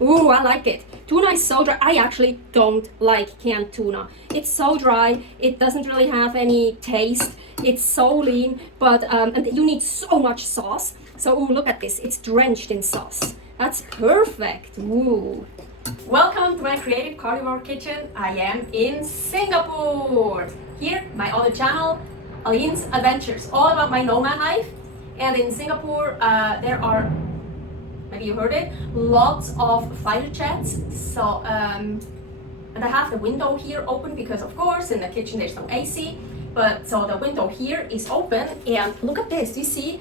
Ooh, I like it. Tuna is so dry. I actually don't like canned tuna. It's so dry. It doesn't really have any taste. It's so lean, but and you need so much sauce. So ooh, look at this. It's drenched in sauce. That's perfect. Ooh. Welcome to my creative carnivore kitchen. I am in Singapore. Here, my other channel, Aline's Adventures, all about my nomad life. And in Singapore, there are, maybe you heard it, lots of fighter jets. So, and I have the window here open because, of course, in the kitchen there's no AC. But so the window here is open, and look at this. You see,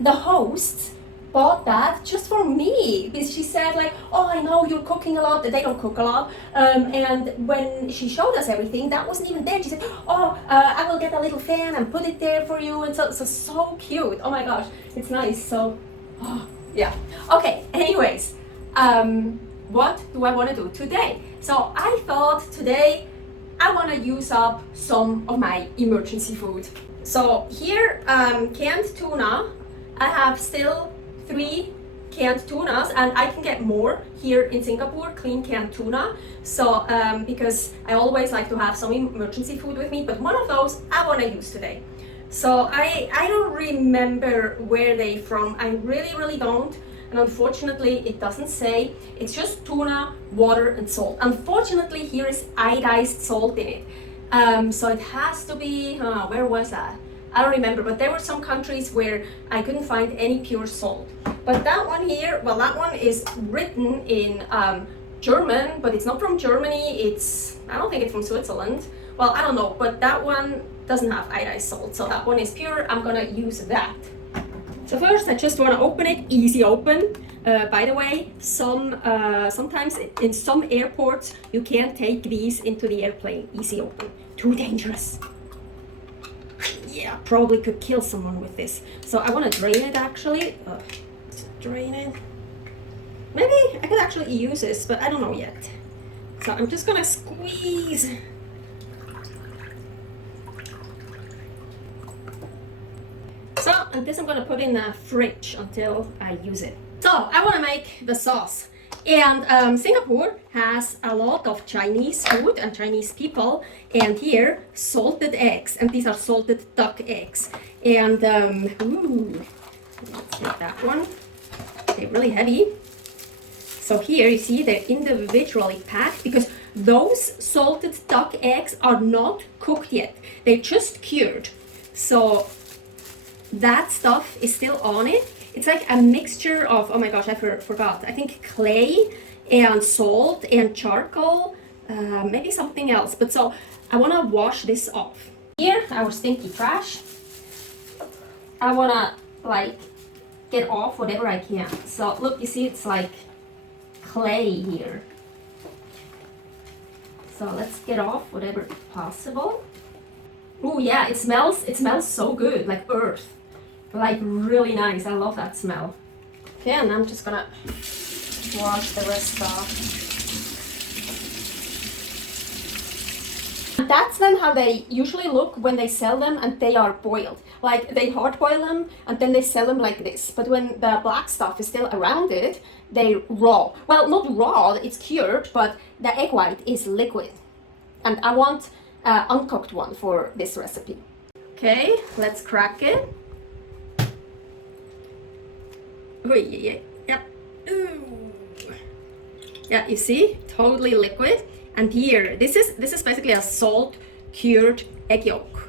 the host bought that just for me because she said like, oh, I know you're cooking a lot. They don't cook a lot. And when she showed us everything, that wasn't even there. She said, oh, I will get a little fan and put it there for you. And so cute. Oh my gosh, it's nice. So, oh, yeah. Okay, anyways, what do I want to do today? So I thought today I want to use up some of my emergency food. So here, canned tuna. I have still 3 canned tunas, and I can get more here in Singapore, clean canned tuna. So because I always like to have some emergency food with me, but one of those I want to use today. So I don't remember where they from. I really don't. And unfortunately, it doesn't say. It's just tuna, water, and salt. Unfortunately, here is iodized salt in it. So it has to be, where was that? I don't remember, but there were some countries where I couldn't find any pure salt. But that one here, well, that one is written in German, but it's not from Germany. I don't think it's from Switzerland. Well, I don't know, but that one doesn't have iodized salt. So that one is pure. I'm gonna use that. So first, I just want to open it, easy open. By the way, sometimes in some airports, you can't take these into the airplane, easy open. Too dangerous. Yeah, probably could kill someone with this. So I want to drain it actually. Drain it. Maybe I could actually use this, but I don't know yet. So I'm just gonna squeeze. So, and this I'm gonna put in the fridge until I use it. So, I wanna make the sauce. And Singapore has a lot of Chinese food and Chinese people. And here, salted eggs. And these are salted duck eggs. And, ooh, let's take that one. They're really heavy. So here, you see, they're individually packed because those salted duck eggs are not cooked yet. They're just cured. So, that stuff is still on it. It's like a mixture of, oh my gosh, I forgot. I think clay and salt and charcoal, maybe something else. But so I want to wash this off. Here, our stinky trash. I want to like get off whatever I can. So look, you see, it's like clay here. So let's get off whatever possible. Oh yeah, it smells so good, like earth. Like really nice. I love that smell. Okay, and I'm just gonna wash the rest off. That's then how they usually look when they sell them and they are boiled. Like they hard boil them and then they sell them like this. But when the black stuff is still around it, they raw. Well, not raw, it's cured, but the egg white is liquid. And I want an uncooked one for this recipe. Okay, let's crack it. Oh, yeah. Ooh. Yeah, you see, totally liquid. And here, this is basically a salt cured egg yolk.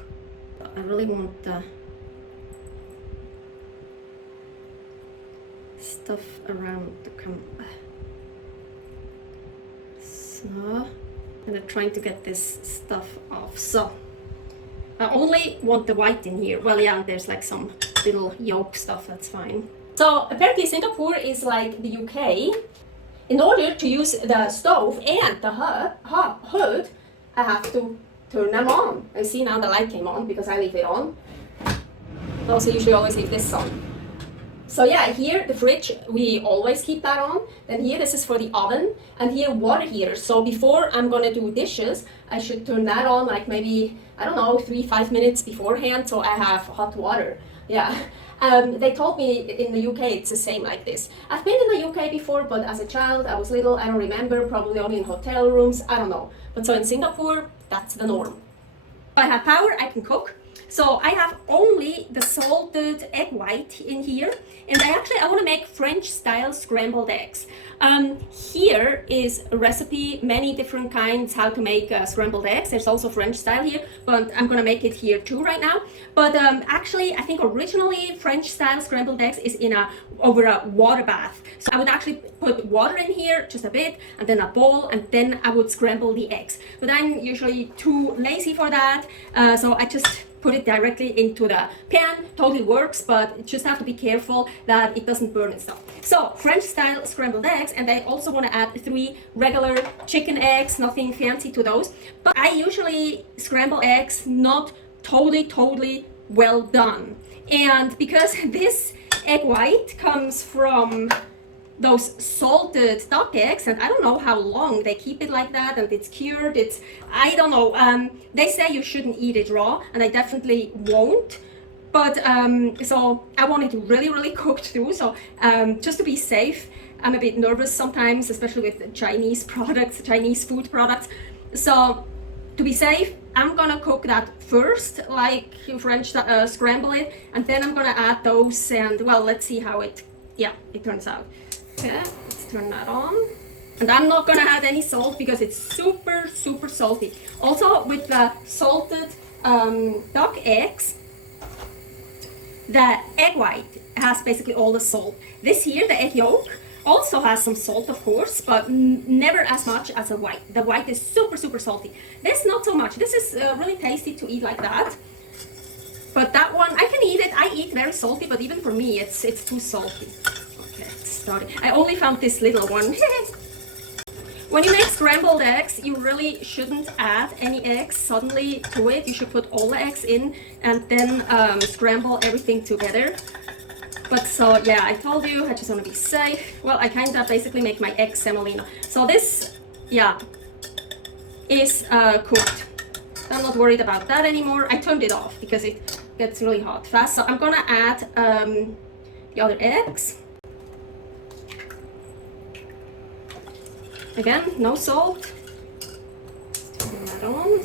I really want the stuff around to come. So, and I'm trying to get this stuff off. So, I only want the white in here. Well, yeah, there's like some little yolk stuff. That's fine. So apparently Singapore is like the UK. In order to use the stove and the hood, I have to turn them on. And see, now the light came on because I leave it on. I also usually always leave this on. So yeah, here the fridge, we always keep that on. Then here, this is for the oven. And here, water heater. So before I'm gonna do dishes, I should turn that on like maybe, I don't know, 3-5 minutes beforehand so I have hot water. Yeah, They told me in the UK it's the same like this. I've been in the UK before, but as a child, I was little, I don't remember, probably only in hotel rooms, I don't know. But so in Singapore, that's the norm. If I have power, I can cook. So I have only the salted egg white in here, and I want to make French style scrambled eggs. Here is a recipe, many different kinds how to make scrambled eggs. There's also French style here, but I'm gonna make it here too right now. But actually, I think originally French style scrambled eggs is over a water bath. So I would actually put water in here, just a bit, and then a bowl, and then I would scramble the eggs. But I'm usually too lazy for that, so I just put it directly into the pan. Totally works, but you just have to be careful that it doesn't burn and stuff. So French style scrambled eggs, and I also want to add 3 regular chicken eggs, nothing fancy to those. But I usually scramble eggs not totally well done. And because this egg white comes from those salted duck eggs, and I don't know how long they keep it like that, and it's cured, I don't know. They say you shouldn't eat it raw, and I definitely won't. But so I want it really cooked through, so just to be safe, I'm a bit nervous sometimes, especially with Chinese products, Chinese food products. So to be safe, I'm gonna cook that first, like French scramble it, and then I'm gonna add those, and well, let's see how it turns out. Okay, let's turn that on. And I'm not gonna add any salt because it's super salty. Also with the salted duck eggs, the egg white has basically all the salt. This here, the egg yolk, also has some salt of course, but never as much as the white. The white is super salty. This not so much. This is really tasty to eat like that. But that one, I can eat it. I eat very salty, but even for me, it's too salty. I only found this little one. When you make scrambled eggs, you really shouldn't add any eggs suddenly to it. You should put all the eggs in and then scramble everything together. But so yeah, I told you, I just want to be safe. Well, I kind of basically make my egg semolina. So this, yeah, is cooked. I'm not worried about that anymore. I turned it off because it gets really hot fast. So I'm gonna add the other eggs. Again, no salt. Turn that on.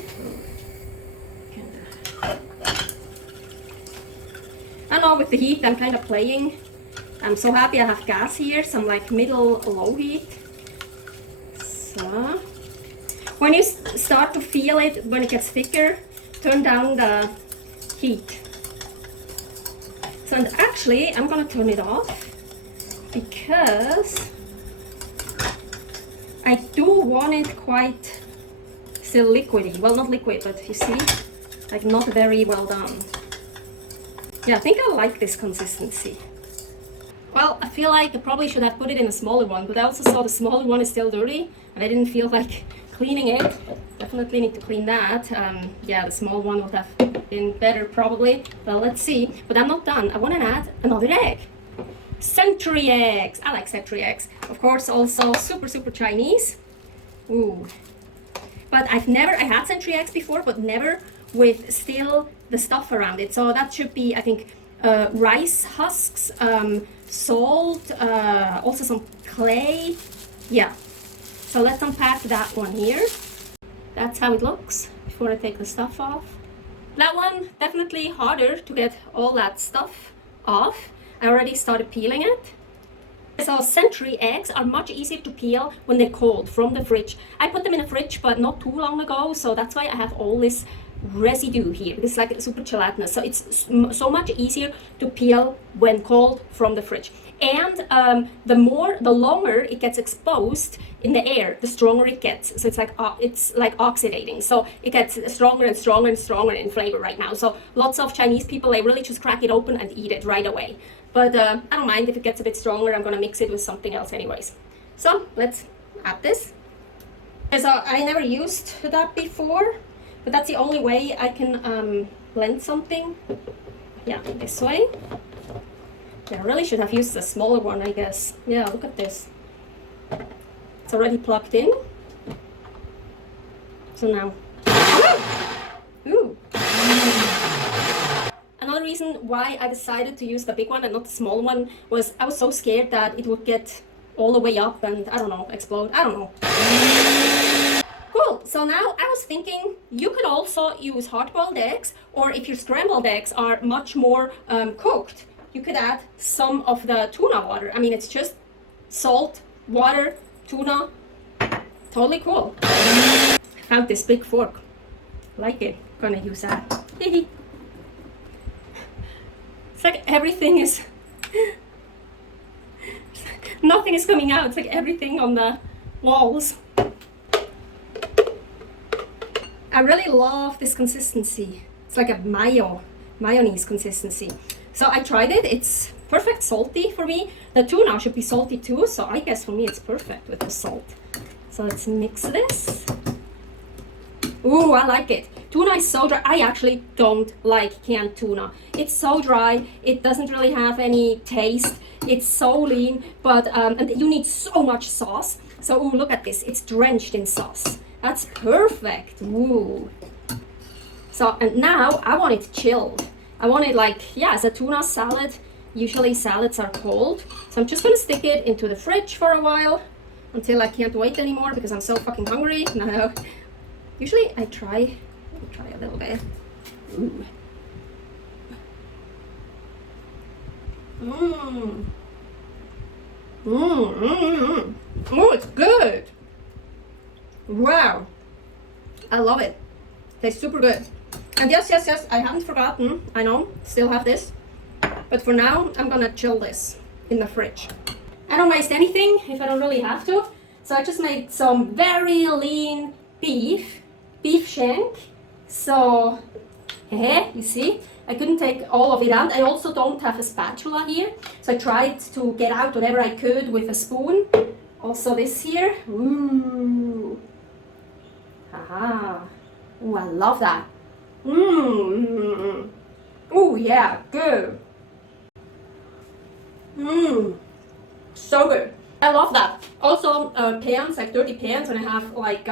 I know with the heat I'm kind of playing. I'm so happy I have gas here, some like middle-low heat. So, when you start to feel it, when it gets thicker, turn down the heat. So, and actually, I'm gonna turn it off because I do want it quite still liquidy. Well, not liquid, but you see, like not very well done. Yeah, I think I like this consistency. Well, I feel like I probably should have put it in a smaller one, but I also saw the smaller one is still dirty, and I didn't feel like cleaning it. Definitely need to clean that. Yeah, the small one would have been better probably. Well, let's see. But I'm not done. I want to add another egg. Century eggs. I like century eggs. Of course, also super Chinese. Ooh. But I had century eggs before, but never with still the stuff around it. So that should be, I think, rice husks, salt, also some clay. Yeah. So let's unpack that one here. That's how it looks before I take the stuff off. That one, definitely harder to get all that stuff off. I already started peeling it. So century eggs are much easier to peel when they're cold from the fridge. I put them in the fridge, but not too long ago, so that's why I have all this residue here. It's like super gelatinous, so it's so much easier to peel when cold from the fridge. And the longer it gets exposed in the air, the stronger it gets. So it's like oxidating. So it gets stronger and stronger in flavor right now. So lots of Chinese people, they really just crack it open and eat it right away. But I don't mind if it gets a bit stronger. I'm gonna mix it with something else anyways. So let's add this. So I never used that before, but that's the only way I can blend something. Yeah, this way. Yeah, I really should have used a smaller one, I guess. Yeah, look at this. It's already plugged in. So now, ooh. Another Another reason why I decided to use the big one and not the small one was I was so scared that it would get all the way up and, I don't know, explode. I don't know. Cool, so now I was thinking you could also use hard-boiled eggs, or if your scrambled eggs are much more cooked, you could add some of the tuna water. I mean, it's just salt, water, tuna, totally cool. I found this big fork, like it, gonna use that. It's like everything is, nothing is coming out, it's like everything on the walls. I really love this consistency. It's like a mayonnaise consistency. So I tried it, it's perfect salty for me. The tuna should be salty too, so I guess for me it's perfect with the salt. So let's mix this. Ooh, I like it. Tuna is so dry. I actually don't like canned tuna. It's so dry, it doesn't really have any taste. It's so lean, but and you need so much sauce. So ooh, look at this, it's drenched in sauce. That's perfect. Ooh. So, and now I want it chilled. I want it like, yeah, as a tuna salad. Usually salads are cold. So I'm just gonna stick it into the fridge for a while until I can't wait anymore because I'm so fucking hungry. No. Usually I try, let me try a little bit. Ooh. Mmm. Mmm, mmm, mmm. Oh, it's good. Wow, I love it. Tastes super good. And yes, I haven't forgotten. I know, still have this. But for now, I'm gonna chill this in the fridge. I don't waste anything if I don't really have to. So I just made some very lean beef shank. So, you see, I couldn't take all of it out. I also don't have a spatula here. So I tried to get out whatever I could with a spoon. Also this here. Ooh. Haha. Ooh, I love that. Mmm. Ooh, yeah, good. Mmm. So good. I love that. Also, pans, like dirty pans, when I have like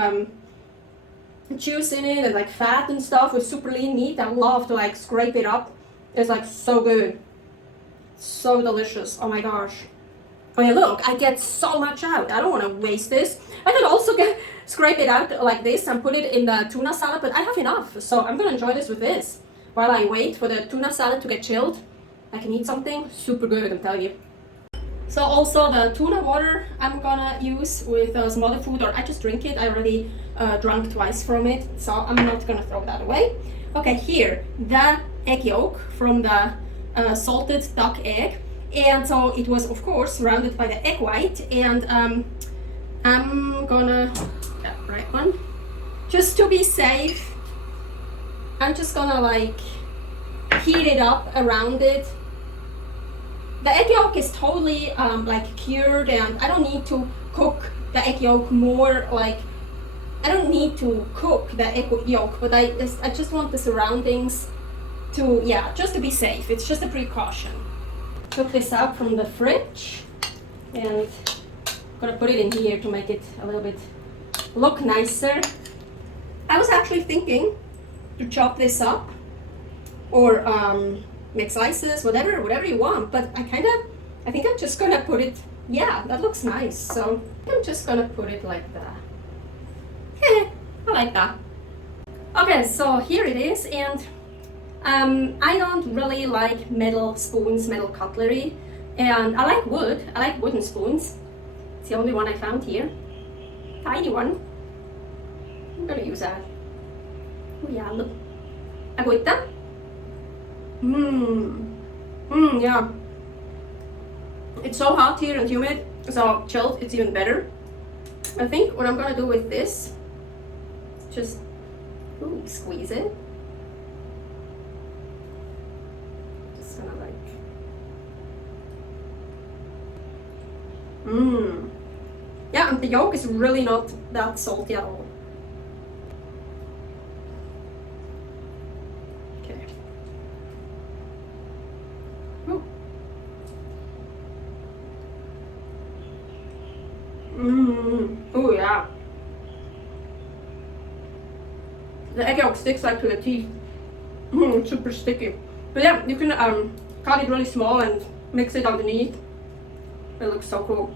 juice in it and like fat and stuff with super lean meat, I love to like scrape it up. It's like so good. So delicious. Oh my gosh. Oh yeah, look, I get so much out. I don't want to waste this. I could also scrape it out like this and put it in the tuna salad, but I have enough. So I'm gonna enjoy this with this. While I wait for the tuna salad to get chilled, I can eat something super good, I'm telling you. So also the tuna water I'm gonna use with some other food, or I just drink it. I already drank twice from it, so I'm not gonna throw that away. Okay, here, the egg yolk from the salted duck egg. And so it was, of course, surrounded by the egg white, and I'm gonna, yeah, right one, just to be safe, I'm just gonna like heat it up around it. The egg yolk is totally like cured, and I don't need to cook the egg yolk more, like, I don't need to cook the egg yolk, but I just want the surroundings to, yeah, just to be safe. It's just a precaution. Took this out from the fridge and I'm gonna put it in here to make it a little bit look nicer. I was actually thinking to chop this up or make slices, whatever you want, but I think I'm just gonna put it, yeah, that looks nice, so I'm just gonna put it like that. I like that. Okay, so here it is, and I don't really like metal spoons, metal cutlery, and I like wood. I like wooden spoons. It's the only one I found here. Tiny one. I'm gonna use that. Oh yeah, look. Agüita. Yeah. It's so hot here and humid, so chilled, it's even better. I think what I'm gonna do with this, just squeeze it. Yeah, and the yolk is really not that salty at all. Okay. Ooh. Oh yeah. The egg yolk sticks like to the teeth. It's super sticky. But yeah, you can cut it really small and mix it underneath. It looks so cool.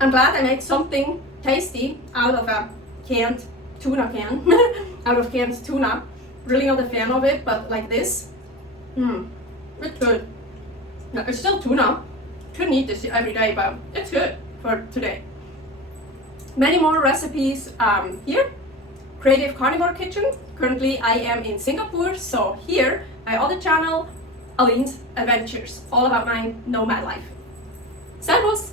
I'm glad I made something tasty out of a canned tuna can. Out of canned tuna. Really not a fan of it, but like this. It's good. Yeah, it's still tuna. Couldn't eat this every day, but it's good for today. Many more recipes here. Creative Carnivore Kitchen. Currently I am in Singapore, so here my other channel, Aline's Adventures, all about my nomad life. Servus!